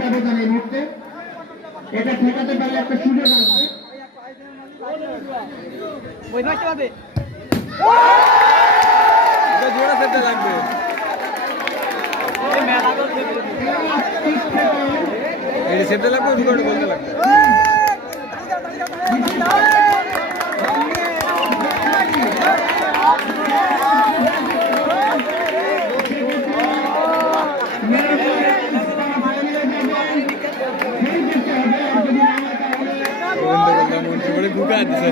ব্যবধান এই মুহূর্তে এটা ঠেকাতে পারলে একটা সুযোগ আসবে। সেটা লাগবে বলতে লাগবে ঢুকা দিচ্ছে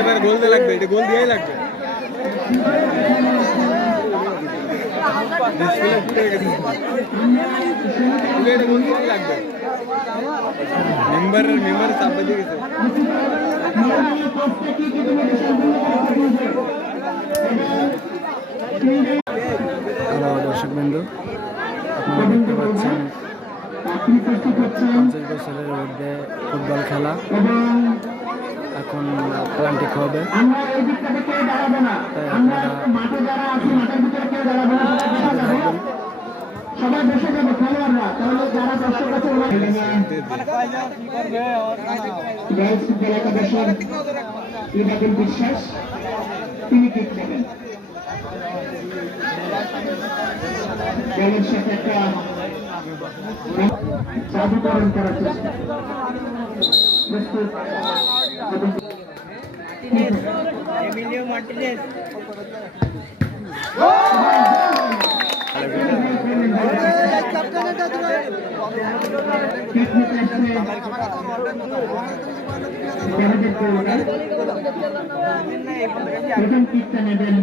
এবার গোল দিয়ে লাগবে, এটা গোল দিয়েই লাগবে। মেম্বার চাপে দিয়ে গেছে। হ্যালো দর্শক বিন্দু, আপনারা দেখতে পাচ্ছেন 50 বছরের মধ্যে ফুটবল খেলা এখন প্লান্টিক হবে, তাই আপনারা সবাই বসে যাবে খেলোয়াড়রা, তাহলে যারা দর্শক আছে ইবাদুল বিশ্বাস তিনি কিক নেবেন। দলের সাথে একটা জাদুকরণ করার চেষ্টা প্রস্তুত। এমিলিও মার্টিনেজ প্রথম কিকটা নেবেন